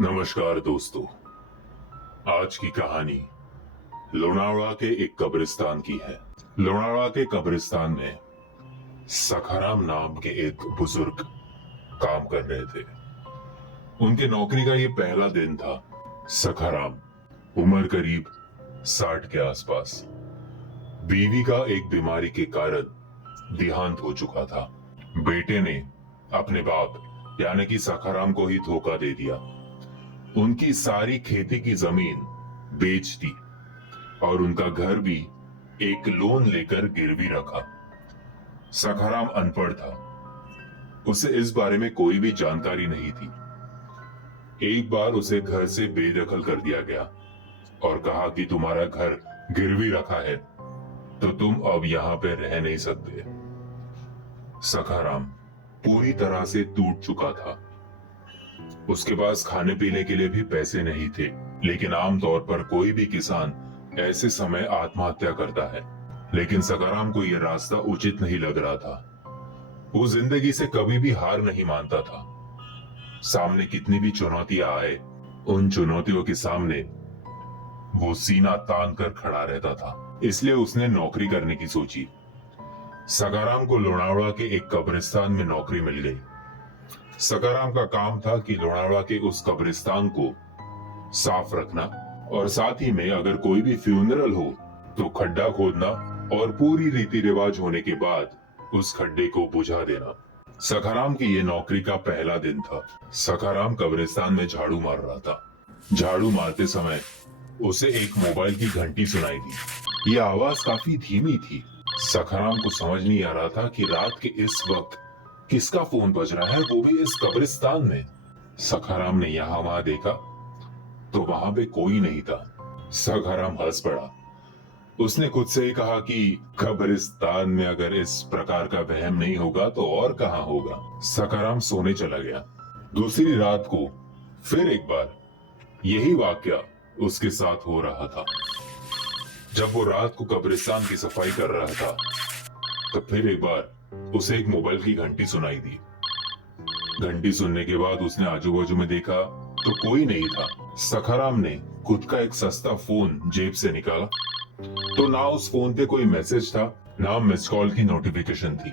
नमस्कार दोस्तों। आज की कहानी लोनावला के एक कब्रिस्तान की है। लोनावला के कब्रिस्तान में सखाराम नाम के एक बुजुर्ग काम कर रहे थे। उनके नौकरी का ये पहला दिन था। सखाराम उम्र करीब 60 के आसपास। बीवी का एक बीमारी के कारण देहांत हो चुका था। बेटे ने अपने बाप यानी कि सखाराम को ही धोखा दे दिया। उनकी सारी खेती की जमीन बेच दी और उनका घर भी एक लोन लेकर गिरवी रखा। सखाराम अनपढ़ था, उसे इस बारे में कोई भी जानकारी नहीं थी। एक बार उसे घर से बेदखल कर दिया गया और कहा कि तुम्हारा घर गिरवी रखा है तो तुम अब यहां पे रह नहीं सकते। सखाराम पूरी तरह से टूट चुका था। उसके पास खाने पीने के लिए भी पैसे नहीं थे, लेकिन आमतौर पर कोई भी किसान ऐसे समय आत्महत्या करता है। लेकिन सखाराम को यह रास्ता उचित नहीं लग रहा था। वो जिंदगी से कभी भी हार नहीं मानता था। सामने कितनी भी चुनौतियां आए, उन चुनौतियों के सामने वो सीना तान कर खड़ा रहता था। इसलिए उसने नौकरी करने की सोची। सखाराम को लोनावला के एक कब्रिस्तान में नौकरी मिल गई। सखाराम का काम था कि लोनावला के उस कब्रिस्तान को साफ रखना और साथ ही में अगर कोई भी फ्यूनरल हो तो खड्डा खोदना और पूरी रीति रिवाज होने के बाद उस खड्डे को बुझा देना। सखाराम की ये नौकरी का पहला दिन था। सखाराम कब्रिस्तान में झाड़ू मार रहा था। झाड़ू मारते समय उसे एक मोबाइल की घंटी सुनाई दी। ये आवाज काफी धीमी थी। सखाराम को समझ नहीं आ रहा था कि रात के इस वक्त किसका फोन बज रहा है, वो भी इस कब्रिस्तान में। सखाराम ने यहाँ वहां देखा तो वहां पे कोई नहीं था। सखाराम हंस पड़ा। उसने खुद से ही कहा कि कब्रिस्तान में अगर इस प्रकार का वहम नहीं होगा तो और कहां होगा। सखाराम सोने चला गया। दूसरी रात को फिर एक बार यही वाकया उसके साथ हो रहा था। जब वो रात को कब्रिस्तान की सफाई कर रहा था तो फिर एक बार उसे एक मोबाइल की घंटी सुनाई दी। घंटी सुनने के बाद उसने आजू बाजू में देखा तो कोई नहीं था। सखाराम ने खुद का एक सस्ता फोन जेब से निकाला तो ना उस फोन पे कोई मैसेज था, ना मिस कॉल की नोटिफिकेशन थी।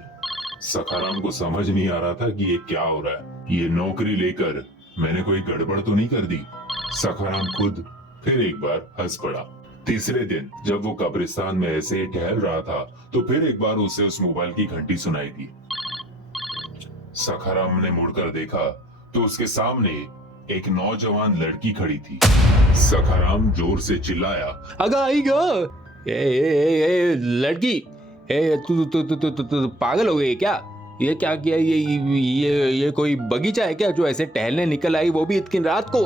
सखाराम को समझ नहीं आ रहा था कि ये क्या हो रहा है। ये नौकरी लेकर मैंने कोई गड़बड़ तो नहीं कर दी। सखाराम खुद फिर एक बार हंस पड़ा। तीसरे दिन जब वो कब्रिस्तान में ऐसे ही टहल रहा था तो फिर एक बार उसे उस मोबाइल की घंटी सुनाई दी। सखाराम ने मुड़कर देखा तो उसके सामने एक नौजवान लड़की खड़ी थी। सखाराम जोर से चिल्लाया, अगा आई गा लड़की, तू पागल हो गई क्या? ये क्या किया? ये कोई बगीचा है क्या जो ऐसे टहलने निकल आई, वो भी इतनी रात को?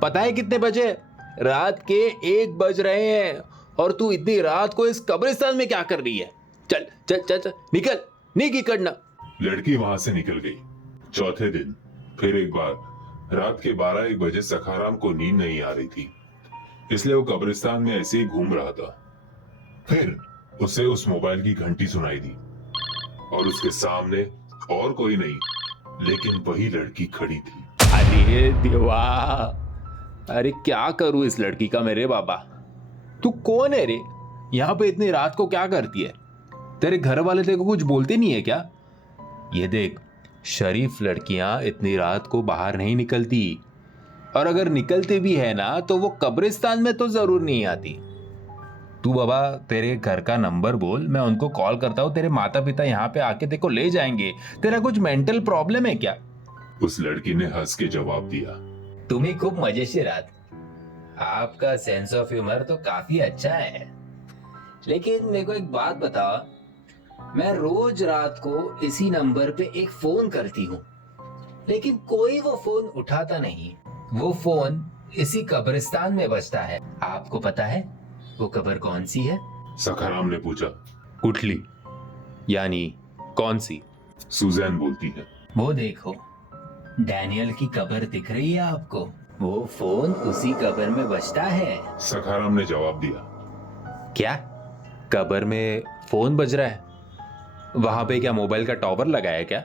पता है कितने बजे? रात के 1 बज रहे हैं और तू इतनी रात को इस कब्रिस्तान में क्या कर रही है? चल चल चल चल निकल, नहीं करना। लड़की वहां से निकल गई। चौथे दिन फिर एक बार रात के 12-1 बजे सखाराम को नींद नहीं आ रही थी, इसलिए वो कब्रिस्तान में ऐसे ही घूम रहा था। फिर उसे उस मोबाइल की घंटी सुनाई दी और उसके सामने और कोई नहीं लेकिन वही लड़की खड़ी थी। अरे देवा, अरे क्या करूं इस लड़की का मेरे बाबा। तू कौन है रे? यहाँ पे इतनी रात को क्या करती है? तेरे घर वाले तेरे को कुछ बोलते नहीं है क्या? ये देख, शरीफ लड़कियां इतनी रात को बाहर नहीं निकलती, और अगर निकलते भी है ना तो वो कब्रिस्तान में तो जरूर नहीं आती। तू बाबा तेरे घर का नंबर बोल, मैं उनको कॉल करता हूँ। तेरे माता पिता यहाँ पे आके तेरे को ले जाएंगे। तेरा कुछ मेंटल प्रॉब्लम है क्या? उस लड़की ने हंस के जवाब दिया, तुम्ही खूप मजेशीर आहात। आपका सेंस ऑफ ह्यूमर तो काफी अच्छा है। लेकिन मेरे को एक बात बताओ, मैं रोज रात को इसी नंबर पे एक फोन करती हूँ, लेकिन कोई वो फोन उठाता नहीं। वो फोन इसी कब्रिस्तान में बजता है। आपको पता है वो कब्र कौन सी है? सखाराम ने पूछा। उठली यानी कौन सी? सुजैन बोलती है। वो देखो, डैनियल की कब्र दिख रही है आपको? वो फोन उसी कब्र में बजता है। सखाराम ने जवाब दिया। क्या कब्र में फोन बज रहा है? वहां पे क्या मोबाइल का टॉवर लगा है क्या?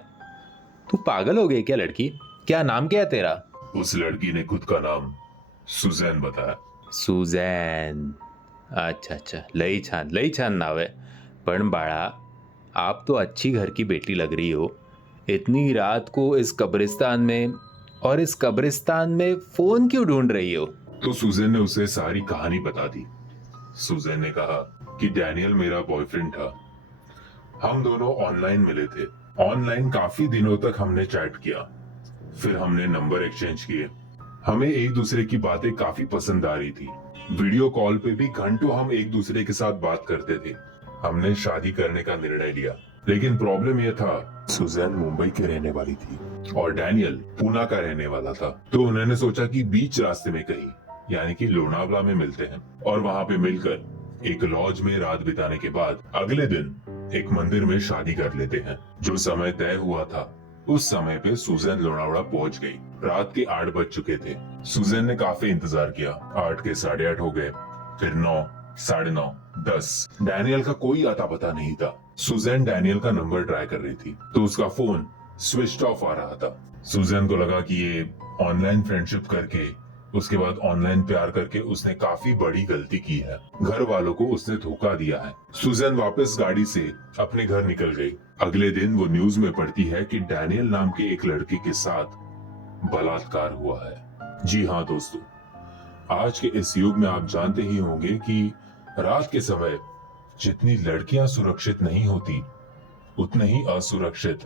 तू पागल हो गई क्या लड़की? क्या नाम क्या है तेरा? उस लड़की ने खुद का नाम सुजैन बताया। सुजैन, अच्छा, लई छान नाव है। पण बाळा, आप तो अच्छी घर की बेटी लग रही हो। इतनी रात को इस कब्रिस्तान में, और इस कब्रिस्तान में फोन क्यों ढूंढ रही हो? तो सुजैन ने उसे सारी कहानी बता दी। सुजैन ने कहा कि डैनियल मेरा बॉयफ्रेंड था। हम दोनों ऑनलाइन मिले थे। ऑनलाइन काफी दिनों तक हमने चैट किया, फिर हमने नंबर एक्सचेंज किए। हमें एक दूसरे की बातें काफी पसंद आ रही थी। वीडियो कॉल पे भी घंटों हम एक दूसरे के साथ बात करते थे। हमने शादी करने का निर्णय लिया, लेकिन प्रॉब्लम यह था, सुजैन मुंबई की रहने वाली थी और डैनियल पूना का रहने वाला था। तो उन्होंने सोचा कि बीच रास्ते में कहीं, यानी कि लोनावला में मिलते हैं और वहां पे मिलकर एक लॉज में रात बिताने के बाद अगले दिन एक मंदिर में शादी कर लेते हैं। जो समय तय हुआ था उस समय पे सुजैन लोनावला पहुंच गई। रात के 8 बज चुके थे। सुजैन ने काफी इंतजार किया। 8 के 8:30 हो गए, फिर 9, 9:30, 10। डैनियल का कोई अता पता नहीं था। सुजैन डैनियल का नंबर ट्राई कर रही थी तो उसका फोन स्विच ऑफ आ रहा था। सुजैन को लगा कि ये ऑनलाइन फ्रेंडशिप करके, उसके बाद ऑनलाइन प्यार करके उसने काफी बड़ी गलती की है। घर वालों को उसने धोखा दिया है। सुजैन वापस गाड़ी से अपने घर निकल गई। अगले दिन वो न्यूज में पढ़ती है कि डैनियल नाम के एक लड़के के साथ बलात्कार हुआ है। जी हाँ दोस्तों, आज के इस युग में आप जानते ही होंगे कि रात के समय जितनी लड़कियां सुरक्षित नहीं होती, उतने ही असुरक्षित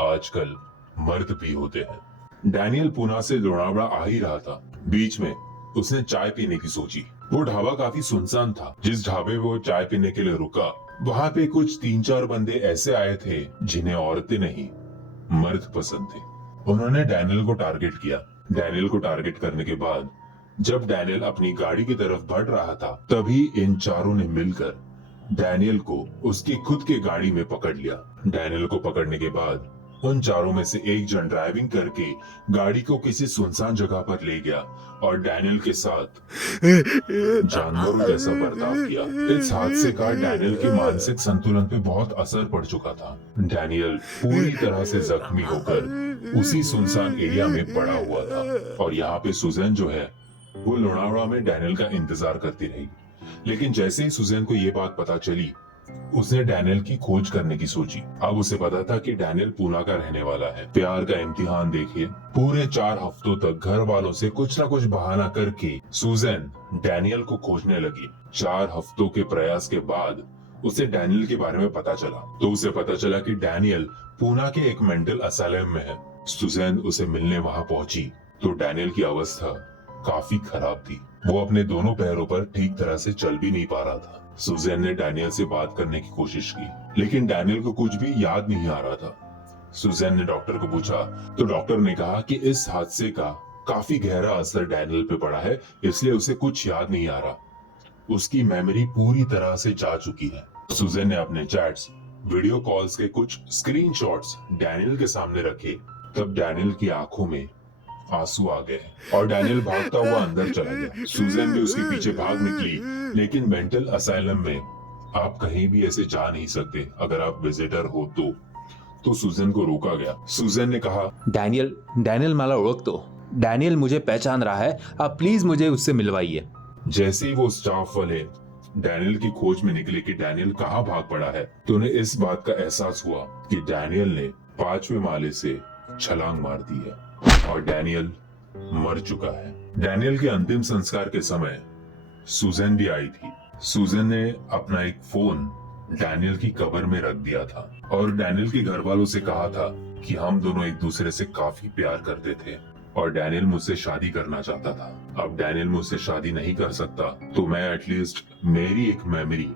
आजकल मर्द भी होते हैं। डैनियल पूना से लोनावला आ ही रहा था। बीच में उसने चाय पीने की सोची। वो ढाबा काफी सुनसान था। जिस ढाबे में वो चाय पीने के लिए रुका, वहां पे कुछ 3-4 बंदे ऐसे आए थे जिन्हें औरतें नहीं, मर्द पसंद थे। उन्होंने डैनियल को टारगेट किया। डैनियल को टारगेट करने के बाद जब डैनियल अपनी गाड़ी की तरफ बढ़ रहा था, तभी इन चारों ने मिलकर डैनियल को उसकी खुद की गाड़ी में पकड़ लिया। डैनियल को पकड़ने के बाद उन चारों में से एक जन ड्राइविंग करके गाड़ी को किसी सुनसान जगह पर ले गया और डैनियल के साथ जानवरों जैसा बर्ताव किया। इस हादसे का डैनियल के मानसिक संतुलन पे बहुत असर पड़ चुका था। डैनियल पूरी तरह से जख्मी होकर उसी सुनसान एरिया में पड़ा हुआ था और यहाँ पे सुजैन जो है वो लोनावला में डैनियल का इंतजार करती रही। लेकिन जैसे ही सुजैन को ये बात पता चली, उसने डैनियल की खोज करने की सोची। अब उसे पता था कि डैनियल पूना का रहने वाला है। प्यार का इम्तिहान देखिए। पूरे 4 हफ्तों तक घर वालों से कुछ ना कुछ बहाना करके सुजैन डैनियल को खोजने लगी। 4 हफ्तों के प्रयास के बाद उसे डैनियल के बारे में पता चला। तो उसे पता चला कि डैनियल पूना के एक मेंटल असाइलम में है। सुजैन उसे मिलने वहां पहुंची तो डैनियल की अवस्था काफी खराब थी। वो अपने दोनों पैरों पर ठीक तरह से चल भी नहीं पा रहा था। सुजैन ने डैनियल से बात करने की कोशिश की, लेकिन डैनियल को कुछ भी याद नहीं आ रहा था। सुजैन ने डॉक्टर को पूछा तो डॉक्टर ने कहा कि इस हादसे का काफी गहरा असर डैनियल पे पड़ा है, इसलिए उसे कुछ याद नहीं आ रहा। उसकी मेमोरी पूरी तरह से जा चुकी है। सुजैन ने अपने चैट्स, वीडियो कॉल्स के कुछ स्क्रीनशॉट्स डैनियल के सामने रखे। तब डैनियल की आंखों में आंसू आ गए और डैनियल भागता हुआ अंदर चला गया। सुजैन भी उसके पीछे भाग निकली, लेकिन मेंटल असाइलम में आप कहीं भी ऐसे जा नहीं सकते अगर आप विजिटर हो तो सुजैन को रोका गया। सुजैन ने कहा, डैनियल मला ओळखतो। डैनियल मुझे पहचान रहा है, आप प्लीज मुझे उससे मिलवाइए। जैसे ही वो स्टाफ वाले डैनियल की खोज में निकले कि डैनियल कहाँ भाग पड़ा है, तो उन्हें इस बात का एहसास हुआ कि डैनियल ने 5वें माले से छलांग मार दी है और डैनियल मर चुका है। डैनियल के अंतिम संस्कार के समय सुजैन भी आई थी। सुजैन ने अपना एक फोन डैनियल की कब्र में रख दिया था और डैनियल के घर वालों से कहा था कि हम दोनों एक दूसरे से काफी प्यार करते थे और डैनियल मुझसे शादी करना चाहता था। अब डैनियल मुझसे शादी नहीं कर सकता तो मैं एटलीस्ट मेरी एक मेमोरी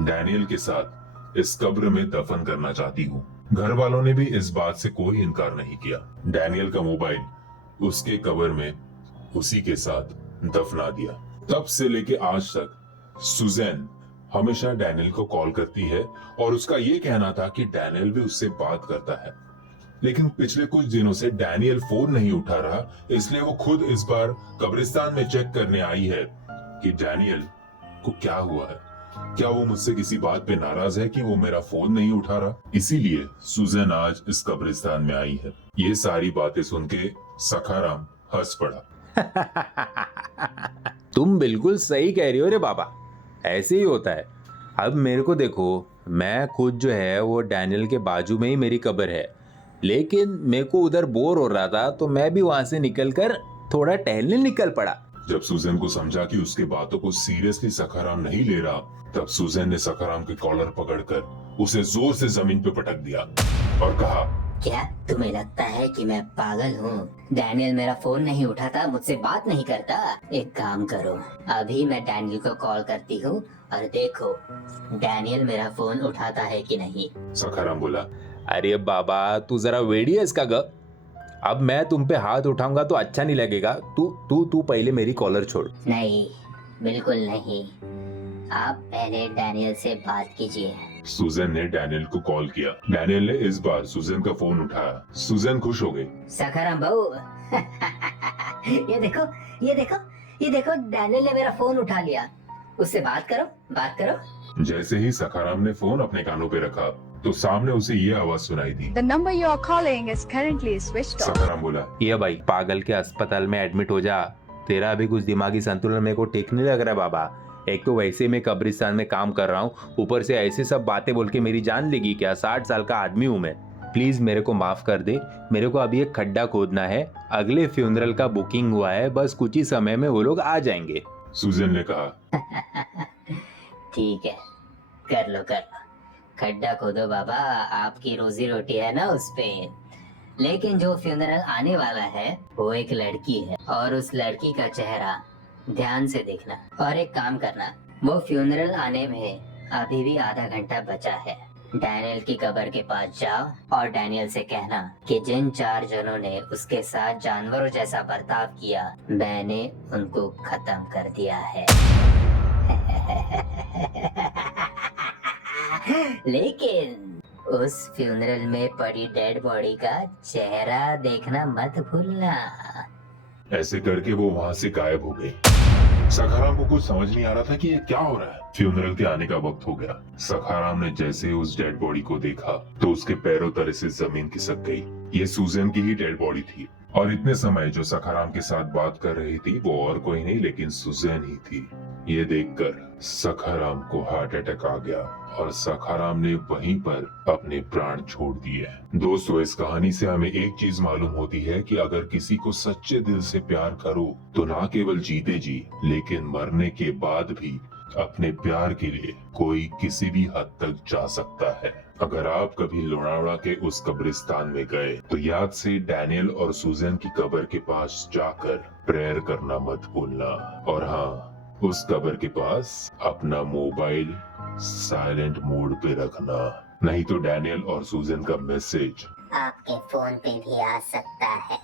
डैनियल के साथ इस कब्र में दफन करना चाहती हूँ। घर वालों ने भी इस बात से कोई इनकार नहीं किया। डैनियल का मोबाइल उसके कब्र में उसी के साथ दफना दिया। तब से लेके आज तक सुजैन हमेशा डैनियल को कॉल करती है और उसका ये कहना था कि डैनियल भी उससे बात करता है। लेकिन पिछले कुछ दिनों से डैनियल फोन नहीं उठा रहा, इसलिए वो खुद इस बार कब्रिस्तान में चेक करने आई है कि डैनियल को क्या हुआ है। क्या वो मुझसे किसी बात पे नाराज है कि वो मेरा फोन नहीं उठा रहा? इसीलिए सुजैन आज इस कब्रिस्तान में आई है। ये सारी बातें सुन के सखाराम हंस पड़ा। तुम बिल्कुल सही कह रही हो रे बाबा, ऐसे ही होता है। अब मेरे को देखो, मैं खुद जो है वो डैनियल के बाजू में ही मेरी कब्र है, लेकिन मेरे को उधर बोर हो रहा था तो मैं भी वहां से निकलकर थोड़ा टहलने निकल पड़ा। जब सुजैन को समझा कि उसके बातों को सीरियसली सखाराम नहीं ले रहा, तब सुजैन ने सखाराम के कॉलर पकड़कर उसे जोर से जमीन पे पटक दिया और कहा, क्या तुम्हें लगता है कि मैं पागल हूँ? डैनियल मेरा फोन नहीं उठाता, मुझसे बात नहीं करता। एक काम करो, अभी मैं डैनियल को कॉल करती हूँ और देखो डैनियल मेरा फोन उठाता है कि नहीं। सखाराम बोला, अरे बाबा तू जरा वेड़ी है इसका ग। अब मैं तुम पे हाथ उठाऊंगा तो अच्छा नहीं लगेगा। तू तू तू पहले मेरी कॉलर छोड़। नहीं, बिल्कुल नहीं। आप पहले डैनियल से बात कीजिए। सुजैन ने डैनियल को कॉल किया। डैनियल ने इस बार सुजैन का फोन उठाया। सुजैन खुश हो गई। सखाराम बहू ये देखो, ये देखो, ये देखो, डैनियल ने मेरा फोन उठा लिया। उससे बात करो, बात करो। जैसे ही सखाराम ने फोन अपने कानों पे रखा तो सामने उसे ये आवाज सुनाई दी। The number you are calling is currently switched off. Sakharam बोला, ये भाई पागल के अस्पताल में एडमिट हो जा। तेरा अभी कुछ दिमागी संतुलन मेरे को ठीक नहीं लग रहा है बाबा। एक तो वैसे मैं कब्रिस्तान में काम कर रहा हूँ, ऊपर से ऐसे सब बातें बोल के मेरी जान लेगी क्या? 60 साल का आदमी हूँ मैं। प्लीज मेरे को माफ कर दे। मेरे को अभी एक खड्डा खोदना है। अगले फ्यूनरल का बुकिंग हुआ है, बस कुछ ही समय में वो लोग आ जाएंगे। सुजैन ने कहा, ठीक है, कर लो कर लो, खड्डा खोदो बाबा, आपकी रोजी रोटी है ना उस पे। लेकिन जो फ्यूनरल आने वाला है वो एक लड़की है, और उस लड़की का चेहरा ध्यान से देखना। और एक काम करना, वो फ्यूनरल आने में अभी भी आधा घंटा बचा है। डैनियल की कब्र के पास जाओ और डैनियल से कहना कि जिन 4 जनों ने उसके साथ जानवरों जैसा बर्ताव किया, मैंने उनको खत्म कर दिया है। लेकिन उस फ्यूनरल में पड़ी डेड बॉडी का चेहरा देखना मत भूलना। ऐसे करके वो वहां से गायब हो गई। सखाराम को कुछ समझ नहीं आ रहा था कि ये क्या हो रहा है। फ्यूनरल के आने का वक्त हो गया। सखाराम ने जैसे उस डेड बॉडी को देखा तो उसके पैरों तले से जमीन खिसक गई। ये सुजैन की ही डेड बॉडी थी, और इतने समय जो सखाराम के साथ बात कर रही थी वो और कोई नहीं लेकिन सुजैन ही थी। ये देखकर सखाराम को हार्ट अटैक आ गया और सखाराम ने वहीं पर अपने प्राण छोड़ दिए। दोस्तों, इस कहानी से हमें एक चीज मालूम होती है कि अगर किसी को सच्चे दिल से प्यार करो तो ना केवल जीते जी, लेकिन मरने के बाद भी अपने प्यार के लिए कोई किसी भी हद तक जा सकता है। अगर आप कभी लोनावड़ा के उस कब्रिस्तान में गए तो याद से डैनियल और सुजैन की कब्र के पास जाकर प्रेयर करना मत भूलना। और हाँ, उस कब्र के पास अपना मोबाइल साइलेंट मोड पे रखना, नहीं तो डैनियल और सुजैन का मैसेज आपके फोन पे भी आ सकता है।